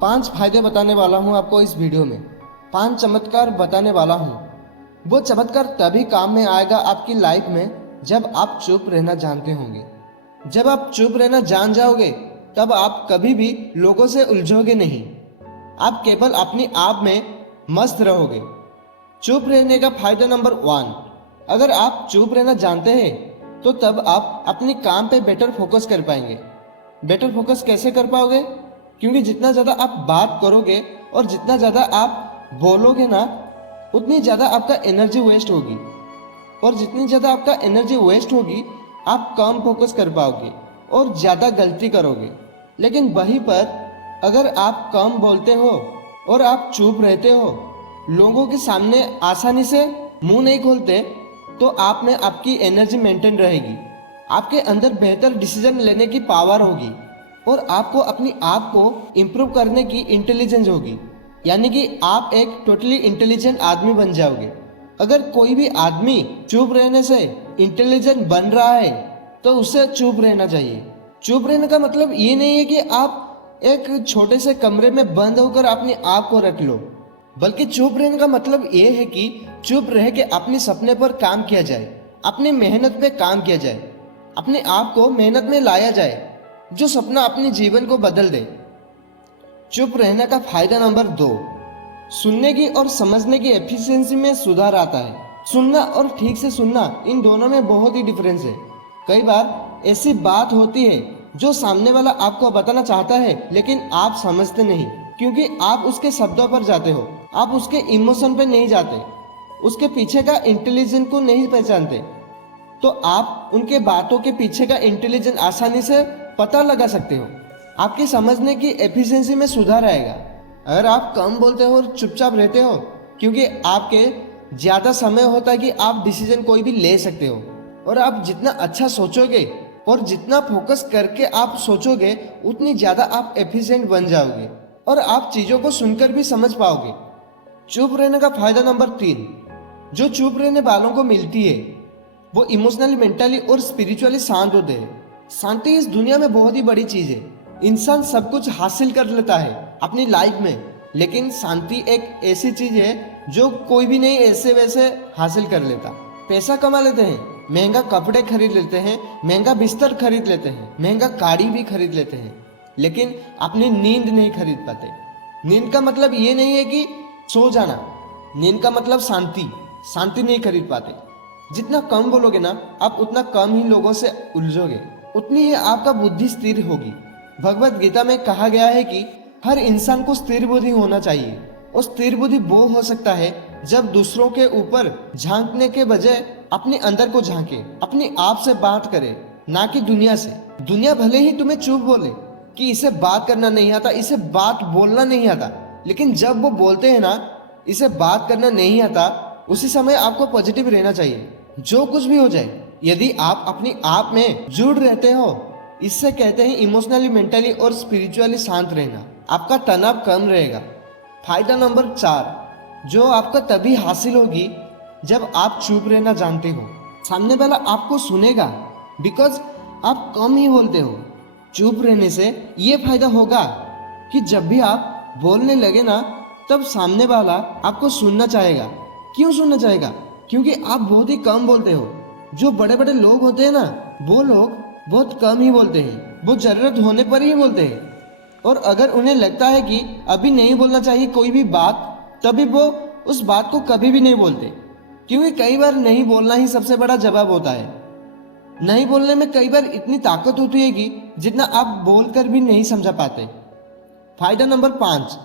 5 फायदे बताने वाला हूँ आपको इस वीडियो में। 5 चमत्कार बताने वाला हूँ। वो चमत्कार तभी काम में आएगा आपकी लाइफ में जब आप चुप रहना जानते होंगे। जब आप चुप रहना जान जाओगे तब आप कभी भी लोगों से उलझोगे नहीं। आप केवल अपनी आप में मस्त रहोगे। चुप रहने का फायदा नंबर 1, अगर आप चुप रहना जानते हैं तो तब आप अपनी काम पे बेटर फोकस कर पाएंगे। बेटर फोकस कैसे कर पाओगे? क्योंकि जितना ज़्यादा आप बात करोगे और जितना ज़्यादा आप बोलोगे ना, उतनी ज़्यादा आपका एनर्जी वेस्ट होगी, और जितनी ज़्यादा आपका एनर्जी वेस्ट होगी आप कम फोकस कर पाओगे और ज़्यादा गलती करोगे। लेकिन वहीं पर अगर आप कम बोलते हो और आप चुप रहते हो, लोगों के सामने आसानी से मुंह नहीं खोलते, तो आप में आपकी एनर्जी मेंटेन रहेगी, आपके अंदर बेहतर डिसीजन लेने की पावर होगी और आपको अपनी आप को इम्प्रूव करने की इंटेलिजेंस होगी। यानी कि आप एक टोटली इंटेलिजेंट आदमी बन जाओगे। अगर कोई भी आदमी चुप रहने से इंटेलिजेंट बन रहा है तो उसे चुप रहना चाहिए। चुप रहने का मतलब ये नहीं है कि आप एक छोटे से कमरे में बंद होकर अपनी आप को रख लो, बल्कि चुप रहने का मतलब ये है कि चुप रह के अपने सपने पर काम किया जाए, अपनी मेहनत पे काम किया जाए, अपने आप को मेहनत में लाया जाए, जो सपना अपने जीवन को बदल दे। चुप रहने का फायदा नंबर 2, सुनने की और समझने की एफिशिएंसी में सुधार आता है। सुनना और ठीक से सुनना, इन दोनों में बहुत ही डिफरेंस है। कई बार ऐसी बात होती है जो सामने वाला आपको बताना चाहता है लेकिन आप समझते नहीं, क्योंकि आप उसके शब्दों पर जाते हो, आप उसके इमोशन पे नहीं जाते, उसके पीछे का इंटेलिजेंस को नहीं पहचानते। तो आप उनके बातों के पीछे का इंटेलिजेंस आसानी से पता लगा सकते हो। आपकी समझने की एफिशिएंसी में सुधार आएगा अगर आप कम बोलते हो और चुपचाप रहते हो, क्योंकि आपके ज़्यादा समय होता है कि आप डिसीजन कोई भी ले सकते हो। और आप जितना अच्छा सोचोगे और जितना फोकस करके आप सोचोगे, उतनी ज़्यादा आप एफिशिएंट बन जाओगे और आप चीज़ों को सुनकर भी समझ पाओगे। चुप रहने का फायदा नंबर 3, जो चुप रहने वालों को मिलती है वो इमोशनली, मेंटली और स्पिरिचुअली शांत होते हैं। शांति इस दुनिया में बहुत ही बड़ी चीज़ है। इंसान सब कुछ हासिल कर लेता है अपनी लाइफ में, लेकिन शांति एक ऐसी चीज़ है जो कोई भी नहीं ऐसे वैसे हासिल कर लेता। पैसा कमा लेते हैं, महंगा कपड़े खरीद लेते हैं, महंगा बिस्तर खरीद लेते हैं, महंगा गाड़ी भी खरीद लेते हैं, लेकिन अपनी नींद नहीं खरीद पाते। नींद का मतलब ये नहीं है कि सो जाना, नींद का मतलब शांति। शांति नहीं खरीद पाते। जितना कम बोलोगे ना, आप उतना कम ही लोगों से उलझोगे, उतनी ही आपका बुद्धि स्थिर होगी। भगवत गीता में कहा गया है कि हर इंसान को स्थिर बुद्धि होना चाहिए, और स्थिर बुद्धि वो हो सकता है जब दूसरों के ऊपर झांकने के बजाय अपने अंदर को झांके, अपने आप से बात करे, ना कि दुनिया से। दुनिया भले ही तुम्हें चुप बोले कि इसे बात करना नहीं आता, इसे बात बोलना नहीं आता, लेकिन जब वो बोलते हैं ना इसे बात करना नहीं आता, उसी समय आपको पॉजिटिव रहना चाहिए। जो कुछ भी हो जाए, यदि आप अपनी आप में जुड़ रहते हो, इससे कहते हैं इमोशनली, मेंटली और स्पिरिचुअली शांत रहना। आपका तनाव कम रहेगा। फायदा नंबर 4, जो आपका तभी हासिल होगी जब आप चुप रहना जानते हो। सामने वाला आपको सुनेगा, बिकॉज आप कम ही बोलते हो। चुप रहने से ये फायदा होगा कि जब भी आप बोलने लगे ना, तब सामने वाला आपको सुनना चाहेगा। क्यों सुनना चाहेगा? क्योंकि आप बहुत ही कम बोलते हो। जो बड़े बड़े लोग होते हैं ना, वो लोग बहुत कम ही बोलते हैं, वो जरूरत होने पर ही बोलते हैं। और अगर उन्हें लगता है कि अभी नहीं बोलना चाहिए कोई भी बात, तभी वो उस बात को कभी भी नहीं बोलते, क्योंकि कई बार नहीं बोलना ही सबसे बड़ा जवाब होता है। नहीं बोलने में कई बार इतनी ताकत होती है कि जितना आप बोलकर भी नहीं समझा पाते। फायदा नंबर 5,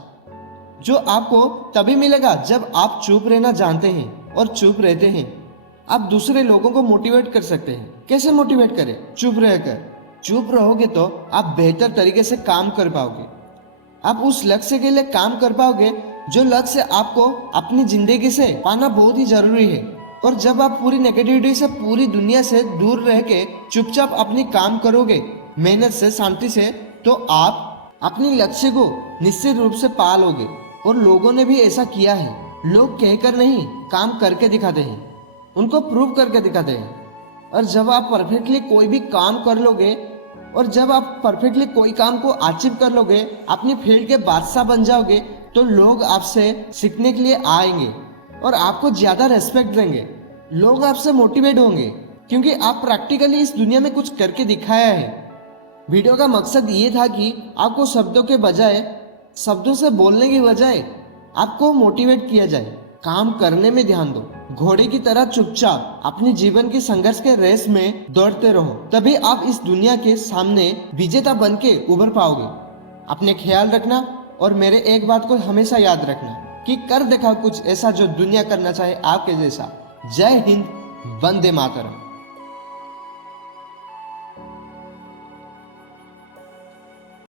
जो आपको तभी मिलेगा जब आप चुप रहना जानते हैं और चुप रहते हैं। आप दूसरे लोगों को मोटिवेट कर सकते हैं। कैसे मोटिवेट करें? चुप रहकर। चुप रहोगे तो आप बेहतर तरीके से काम कर पाओगे। आप उस लक्ष्य के लिए काम कर पाओगे जो लक्ष्य आपको अपनी जिंदगी से पाना बहुत ही जरूरी है। और जब आप पूरी नेगेटिविटी से, पूरी दुनिया से दूर रह के चुपचाप अपनी काम करोगे, मेहनत से, शांति से, तो आप अपनी लक्ष्य को निश्चित रूप से पा लोगे। और लोगों ने भी ऐसा किया है। लोग कहकर नहीं, काम करके दिखाते हैं, उनको प्रूव करके दिखाते हैं। और जब आप परफेक्टली कोई भी काम कर लोगे और जब आप परफेक्टली कोई काम को अचीव कर लोगे, अपनी फील्ड के बादशाह बन जाओगे, तो लोग आपसे सीखने के लिए आएंगे और आपको ज्यादा रेस्पेक्ट देंगे। लोग आपसे मोटिवेट होंगे क्योंकि आप प्रैक्टिकली इस दुनिया में कुछ करके दिखाया है। वीडियो का मकसद ये था कि आपको शब्दों से बोलने की बजाय आपको मोटिवेट किया जाए। काम करने में ध्यान दो, घोड़े की तरह चुपचाप अपने जीवन के संघर्ष के रेस में दौड़ते रहो, तभी आप इस दुनिया के सामने विजेता बन के उभर पाओगे। अपने ख्याल रखना और मेरे एक बात को हमेशा याद रखना कि कर देखा कुछ ऐसा जो दुनिया करना चाहे आपके जैसा। जय हिंद, वंदे मातरम।